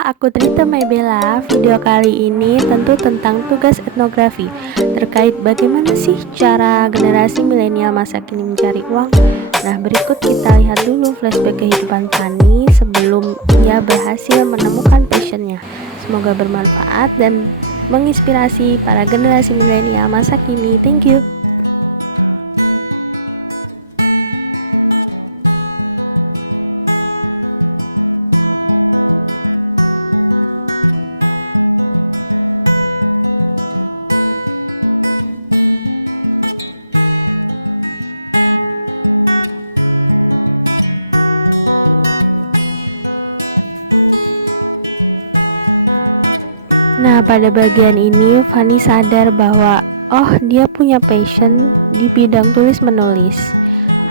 aku Trita Maybella. Video kali ini tentu tentang tugas etnografi terkait bagaimana sih cara generasi milenial masa kini mencari uang. Nah, berikut kita lihat dulu flashback kehidupan Fanny sebelum ia berhasil menemukan passionnya. Semoga bermanfaat dan menginspirasi para generasi milenial masa kini. Thank you. Nah, pada bagian ini Fanny sadar bahwa dia punya passion di bidang tulis menulis.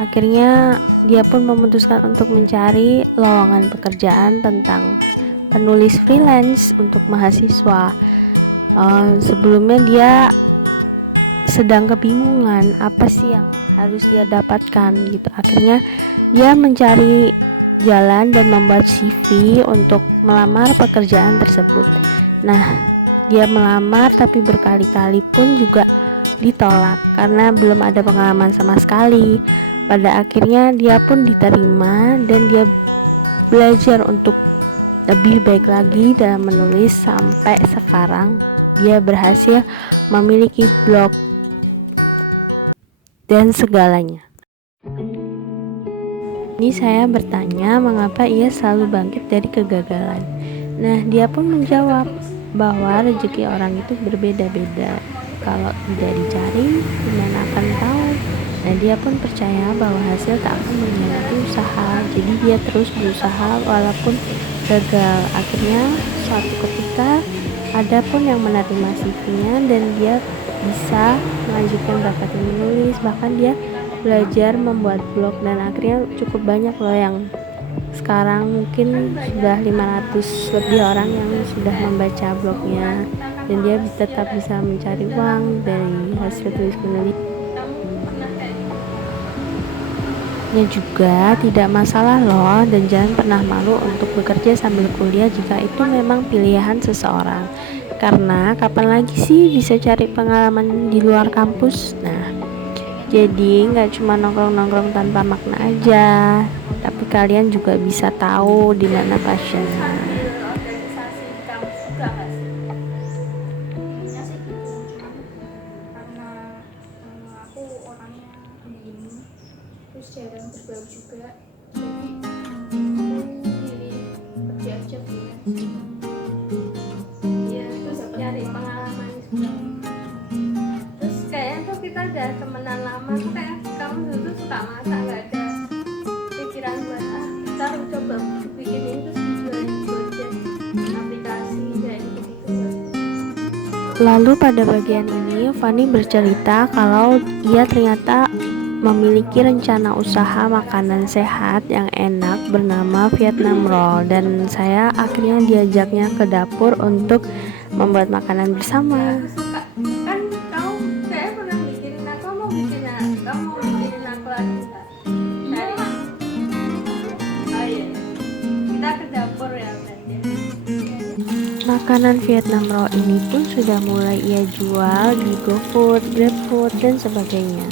Akhirnya dia pun memutuskan untuk mencari lowongan pekerjaan tentang penulis freelance untuk mahasiswa. Sebelumnya dia sedang kebingungan apa sih yang harus dia dapatkan gitu. Akhirnya dia mencari jalan dan membuat CV untuk melamar pekerjaan tersebut. Nah, dia melamar tapi berkali-kali pun juga ditolak karena belum ada pengalaman sama sekali. Pada akhirnya dia pun diterima dan dia belajar untuk lebih baik lagi dalam menulis sampai sekarang dia berhasil memiliki blog dan segalanya. Ini saya bertanya mengapa ia selalu bangkit dari kegagalan. Nah, dia pun menjawab bahwa rezeki orang itu berbeda-beda. Kalau tidak dicari, gimana akan tahu? Nah, dia pun percaya bahwa hasil tak akan mengkhianati usaha. Jadi dia terus berusaha walaupun gagal. Akhirnya suatu ketika ada pun yang menerima CV-nya dan dia bisa melanjutkan bakatnya menulis. Bahkan dia belajar membuat blog dan akhirnya cukup banyak loh yang sekarang mungkin sudah 500 lebih orang yang sudah membaca blognya dan dia tetap bisa mencari uang dari hasil tulis menulisnya juga tidak masalah loh, dan jangan pernah malu untuk bekerja sambil kuliah jika itu memang pilihan seseorang, karena kapan lagi sih bisa cari pengalaman di luar kampus. Nah, jadi nggak cuma nongkrong-nongkrong tanpa makna aja, tapi kalian juga bisa tahu di mana passionnya. Aku orangnya begini, terus jarang bergaul juga, jadi pilih kerja aja freelance. Iya, terus nyari pengalaman juga. Terus kayaknya tuh kita udah temenan lama tuh, kayak kamu dulu suka masak, gak ada pikiran buat kita harus coba bikin ini terus dijualin Gojek, aplikasi kayak gitu. Lalu pada bagian ini Fanny bercerita kalau ia ternyata memiliki rencana usaha makanan sehat yang enak bernama Vietnam Roll, dan saya akhirnya diajaknya ke dapur untuk membuat makanan bersama. Suka kan, kamu saya pernah bikinin aku, mau bikinin aku lagi nggak? Oh iya, kita ke dapur ya berarti. Makanan Vietnam Roll ini pun sudah mulai ia jual di GoFood, GrabFood, dan sebagainya.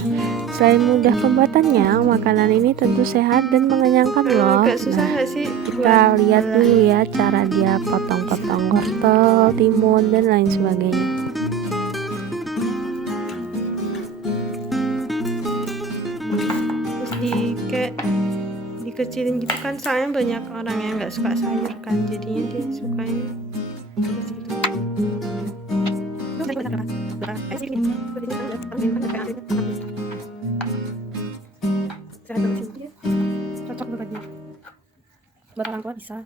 Selain mudah pembuatannya, makanan ini tentu sehat dan mengenyangkan loh. Nah, kita lihat dulu ya cara dia potong-potong wortel, timun, dan lain sebagainya. Terus dikecilin gitu kan, soalnya banyak orang yang nggak suka sayur kan, jadinya dia sukanya cocok buat dia, buat orang tua bisa.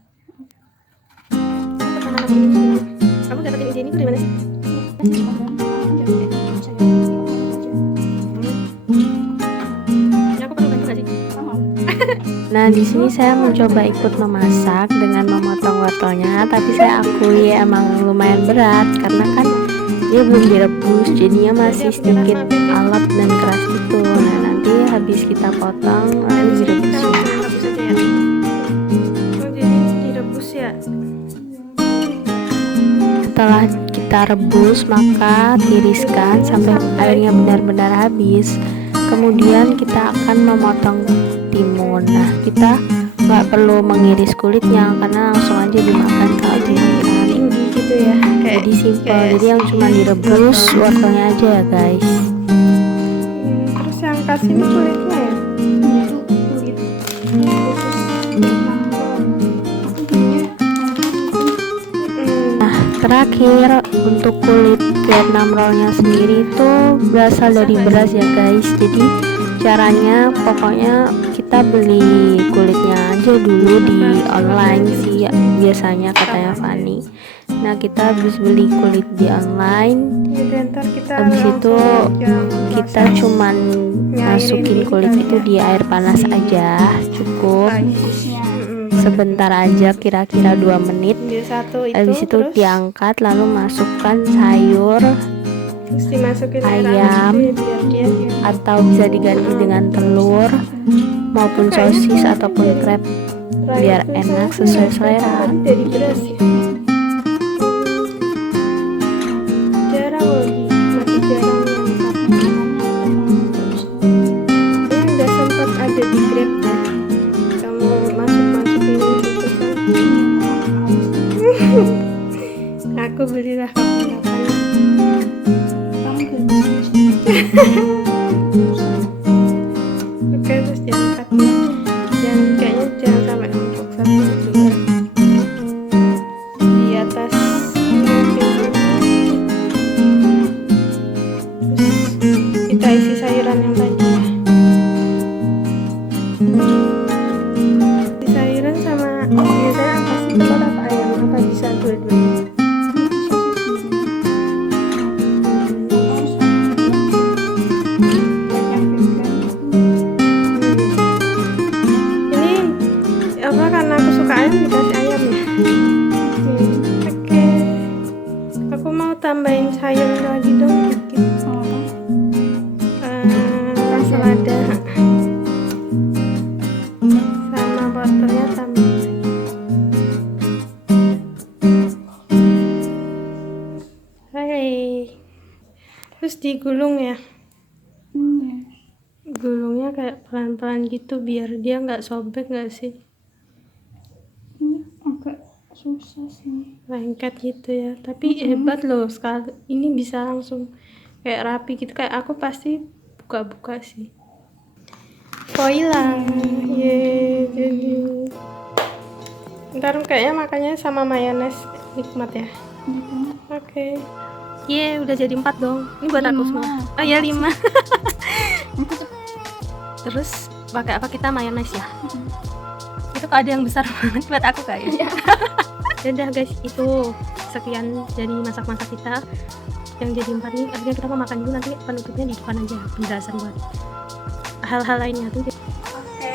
Kamu dapetin ide ini tuh dari mana sih? Aku perlu bantu nggak sih? Nah, di sini saya mencoba ikut memasak dengan memotong wortelnya, tapi saya akui emang lumayan berat karena kan dia belum direbus, jadinya masih sedikit alot dan keras gitu. Nah, nanti habis kita potong lalu direbus. Rebus aja ya. Oh, jadi direbus ya. setelah kita rebus, maka tiriskan sampai airnya benar-benar habis. Kemudian kita akan memotong timun. Nah, kita nggak perlu mengiris kulitnya karena langsung aja dimakan kalau timun. Tinggi gitu ya, Jadi simpel. Jadi yang cuma direbus wortelnya aja ya guys. Terus yang kasih ini kulitnya ya. Itu kulit khusus nambah. Aku belinya Nah, terakhir untuk kulit Vietnam rollnya sendiri itu berasal dari beras ya guys. Jadi caranya pokoknya kita beli kulitnya aja dulu di online sih biasanya katanya Fanny. Nah, kita habis beli kulit di online, Jadi ntar kita habis itu kita cuman masukin kulit itu di air panas aja, cukup khususnya sebentar aja, kira-kira 2 menit. Ambil satu itu, Habis itu terus diangkat lalu masukkan sayur terus dimasukin air ayam, hangat gitu ya, biar dia atau bisa diganti dengan telur maupun sosis ataupun krep biar enak sesuai selera. dari beras ya. Jarang lagi, masih jarang yang udah sempat ada di Grab ya. Kamu masukin gitu kan. Aku belilah kapan-kapan. kamu gaji Oke, terus diangkat ya. Kayaknya jangan sampai empuk, 1, 2 di atas mobil ini. Terus kita isi sayuran yang tadi ya. Isi sayuran sama biasanya apa sih, telur apa ayam, apa bisa dua-duanya? Ini apa, karena aku suka ayam dikasih ayam ya. Oke, aku mau tambahin sayur lagi dong dikit. Selada sama wortelnya tambah. Hai, terus digulung ya. Gulungnya kayak pelan-pelan gitu biar dia nggak sobek nggak sih, ini agak susah sih. lengket gitu ya. Tapi hebat loh, sekali ini bisa langsung kayak rapi gitu. Kayak aku pasti buka-buka sih. Voila, ye, jadi ntar kayaknya makannya sama mayones nikmat ya. Oke. Ye, udah jadi 4 dong. Ini buat aku 5. semua. Oh ya 5. Terus pakai apa kita, mayones ya? Itu kalau ada yang besar banget buat aku kayaknya. Udah guys, itu sekian dari masak-masak kita yang jadi 4 nih. Akhirnya kita mau makan dulu, nanti penutupnya di depan aja penjelasan buat hal-hal lainnya tuh. Oke,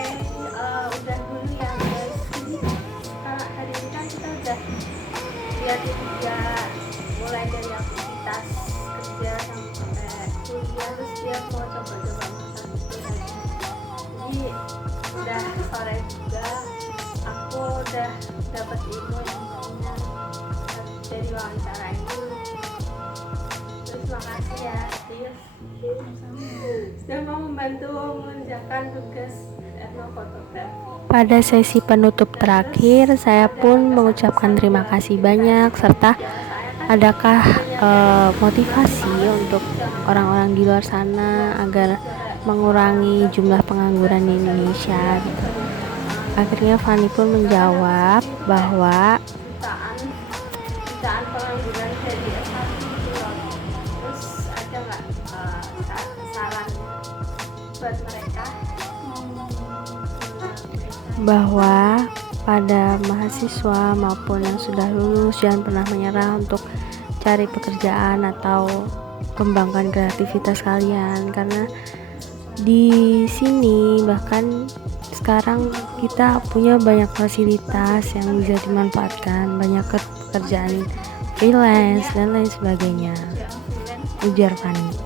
udah dulu ya guys. Kalau hari ini kan kita udah lihat juga mulai dari aktivitas kerja sampai kuliah, terus dia mau coba-coba masak gitu lagi. Jadi udah sore juga, aku udah dapat ilmu yang banyak dari wawancara ini. Terus makasih ya Tius sudah mau membantu mengerjakan tugas etnofotografi. Pada sesi penutup terakhir, saya pun mengucapkan terima kasih banyak, serta adakah motivasi untuk orang-orang di luar sana agar mengurangi jumlah pengangguran di Indonesia gitu. Akhirnya Fanny pun menjawab bahwa jutaan pengangguran dari S1 gitu loh. Terus ada nggak saran buat mereka? Bahwa pada mahasiswa maupun yang sudah lulus jangan pernah menyerah untuk cari pekerjaan atau kembangkan kreativitas kalian, karena di sini bahkan sekarang kita punya banyak fasilitas yang bisa dimanfaatkan, banyak pekerjaan freelance dan lain sebagainya. Ujar Fanny.